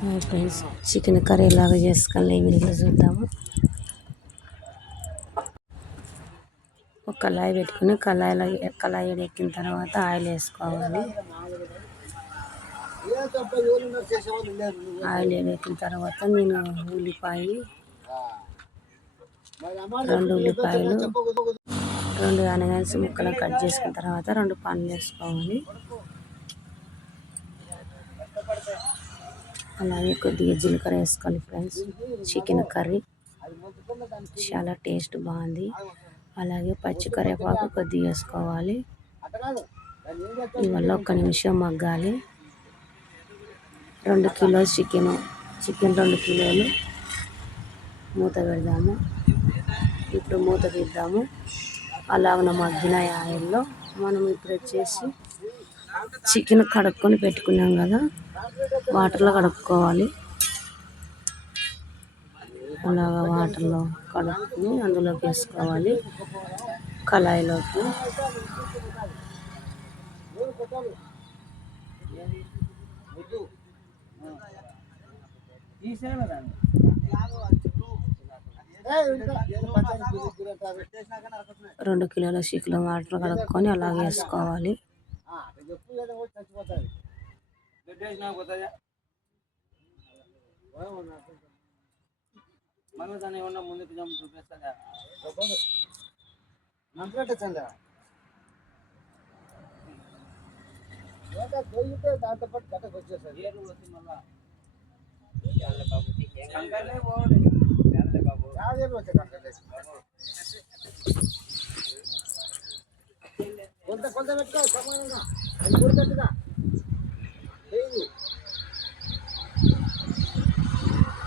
Friends, chicken curry ఎలాగ చేసుకోవాలి ఈ వీడియోలో చూద్దాము. ఒక కళాయి పెట్టుకుని కళాయి ఎక్కిన తర్వాత ఆయిల్ వేసుకోవాలి. ఆయిల్ ఎక్కిన తర్వాత నేను రెండు ఉల్లిపాయలు 2 ఆనియన్స్ ముక్కలు కట్ చేసుకున్న తర్వాత 2 పండ్లు వేసుకోవాలి. అలాగే కొద్దిగా జీలకర్ర వేసుకోవాలి. ఫ్రెండ్స్, చికెన్ కర్రీ చాలా టేస్ట్ బాగుంది. అలాగే పచ్చి కరివేపాకు కొద్దిగా వేసుకోవాలి. ఇవల్ల 1 నిమిషం మగ్గాలి. 2 కిలోల చికెన్ 2 కిలోలు మూత పెడదాము. ఇప్పుడు మూత తీద్దాము. అలాగ మగ్గిన ఆయిల్లో మనం ఇప్పుడు వచ్చేసి చికెన్ కడుక్కొని పెట్టుకున్నాం కదా, వాటర్లో కడుక్కోవాలి. అలాగా వాటర్లో కడుక్కుని అందులోకి వేసుకోవాలి. కళాయిలోకి రెండు కిలోల చికెన్ వాటర్ కడుక్కొని అలాగే వేసుకోవాలి.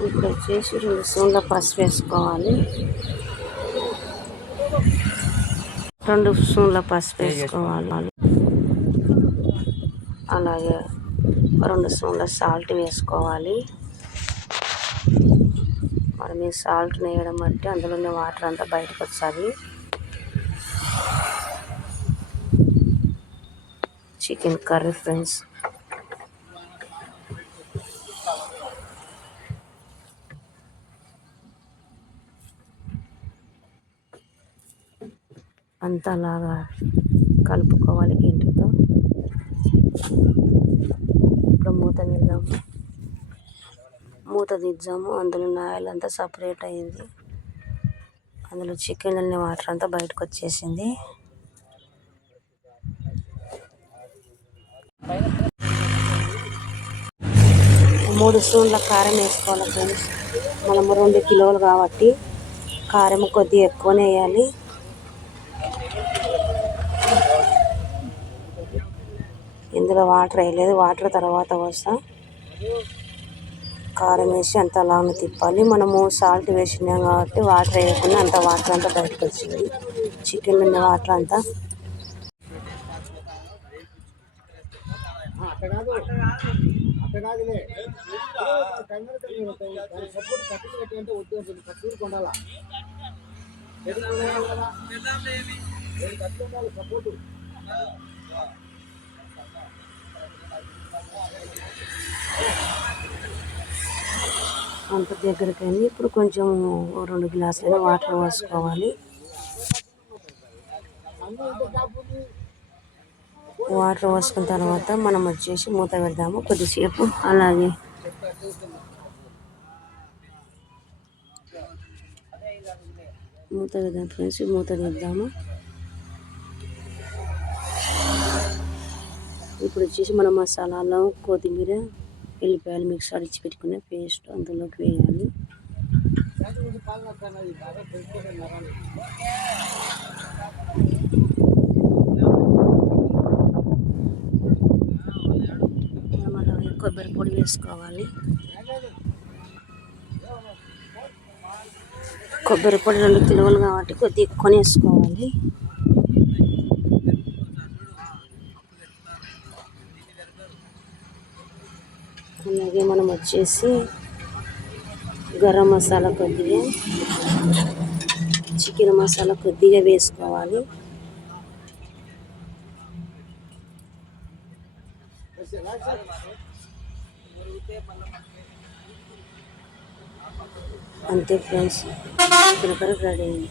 ఇప్పుడు వచ్చేసి 2 స్పూన్ల పసుపు వేసుకోవాలి. 2 స్పూన్ల పసుపు వేసుకోవాలి. అలాగే 2 స్పూన్ల సాల్ట్ వేసుకోవాలి. మరి మీరు సాల్ట్ వేయడం బట్టి అందులోనే వాటర్ అంతా బయటకు వస్తుంది. చికెన్ కర్రీ ఫ్రెండ్స్, అంతలాగా కలుపుకోవాలి గింటతో. ఇప్పుడు మూత తీద్దాము. అందులో ఆయిల్ అంతా సపరేట్ అయింది. అందులో చికెన్లోని వాటర్ అంతా బయటకు వచ్చేసింది. మూడు స్పూన్ల కారం వేసుకోవాలి ఫ్రెండ్స్. మనము 2 కిలోలు కాబట్టి కారం కొద్దిగా ఎక్కువనే వేయాలి. ఇందులో వాటర్ వేయలేదు, వాటర్ తర్వాత వస్తా. కారం వేసి అంత అలాగే తిప్పాలి. మనము సాల్ట్ వేసినాం కాబట్టి వాటర్ వేయకుండా అంత వాటర్ అంతా బయటకు వచ్చింది. చికెన్లో ఉన్న వాటర్ అంతా అంత దగ్గరికి అయింది. ఇప్పుడు కొంచెం 2 గ్లాసుల వాటర్ పోసుకోవాలి. వాటర్ పోసుకున్న తర్వాత మనం వచ్చేసి మూత పెడదాము కొద్దిసేపు. అలాగే మూత పెడదాం ఫ్రెండ్స్. మూత తీద్దాము. ఇప్పుడు వచ్చేసి మన మసాలాలో కొత్తిమీర, ఎల్లిపాయలు మిక్స్ అడిచి పెట్టుకునే పేస్ట్ అందులోకి వేయాలి. కొబ్బరి పొడి వేసుకోవాలి. కొబ్బరి పొడి 2 కిలోలు కాబట్టి కొద్దిగా ఎక్కువనే వేసుకోవాలి. అలాగే మనం వచ్చేసి గరం మసాలా కొద్దిగా, చికెన్ మసాలా కొద్దిగా వేసుకోవాలి. అంతే ఫ్రెండ్స్, చికెన్ కర్రీ రెడీ అయింది.